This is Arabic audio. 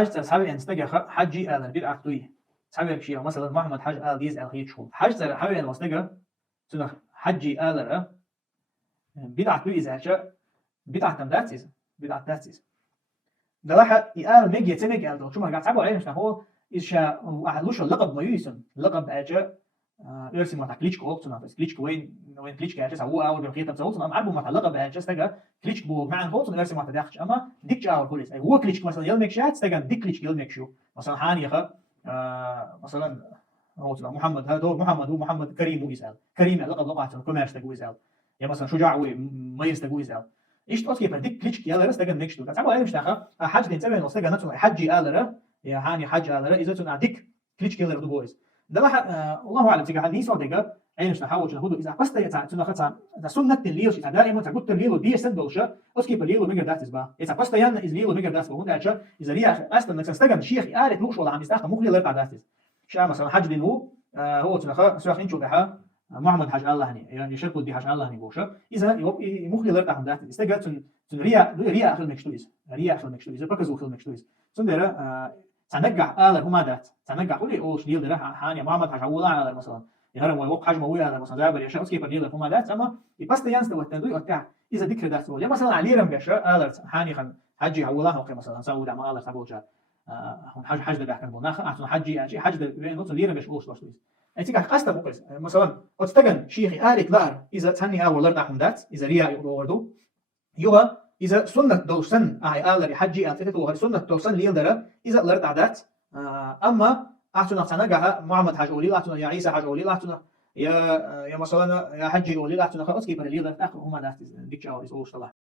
حاج صحابي انستجا حجي انا بيد اكتوي صحابي شيء مثلا محمد حاج ال ديز الخيط شو حاج صحابي انستجا تنخ حجي الر بيد اكتوي اذا بيد تمداتيز بيد تاتيز ده راح يقال ميج يتمج ال شو ما قاعد تعبوا عليه مش هو ايش لوش اللقب ما يسمى لقب اجا يرسم مع كليتشكو تنا بس كليتشكو وين كليتشكو اجا هو اول بقيت بس هو معربو مع اللقب اجا استجا كليتشكو مع هو يرسم مع تداخش اما ديك جاور بوليس هو كليتشكو مثلا يلمك شات استجا ديك كليتشكو يلمك شو مثلا حاني يا مثلا هو محمد هذا محمد هو محمد كريم ويسال كريم لقب لقعه كوميرس تقوي يسال يا مثلا شجاع ما يستقوي يسال ايش تقصي فديك كليتشكو يلا استجا نكشتو تعبوا عليه مش تاخا حاج تنتبه استجا نتو حجي الره يا هاني حاج الره اذا تنا ديك كليتشكو يلا دو بويز ده راح الله اعلم تيجا هني صار دقه عينش نحاول ناخذ اذا بس تنا خطا ده سنه الليل شي دائما تقول الليل دي سندوشه اسكي الليل ميجا داتس با اذا بس ين از ليل ميجا داتس وهنا اذا ريا اصلا انك تستجم شيخ قالت مش ولا عم يستخدم مخلي يرتع داتس شا مثلا حج هو هو تنا سواء انشو بها محمد حاج الله هني يعني شركه دي حاج الله هني بوشه اذا مخلي يرتع عن داتس استجت ريا اخر مكشتويز ريا اخر مكشتويز بكزو اخر مكشتويز سندره تنجح هما دات تنجح قولي اوش ديل ده حاني محمد حاج الله على مثلا يهرم ويوق حجم ويا هذا مثلا زابر يشاء اسكي بديل هما دات اما يبست ينست والتندوي وتاع اذا ذكر دات يا مثلا علي رم بيشاء الرت حاني خن حجي الله اوكي مثلا سوى مع الله تبوجا هم حاج ده بيحكي بناخ احسن حجي حاج ده بين نص ليره مش اوش بس انت قصد بقص مثلا اتستجن شيخي قالت لا اذا تهني اول لرد احمد دات اذا ريا يوردو يوها إذا سنة دوسن آلري حجي أنتهت سنة دوسن ليندرا إذا لرد عادات أما أحسن تنجح محمد حاج أولي أحسن يا عيسى حاج أولي أحسن يا مثلا يا حجي أولي أحسن خلاص كيف اللي لرد آخر هم دات ديك شاوريز أوش طلع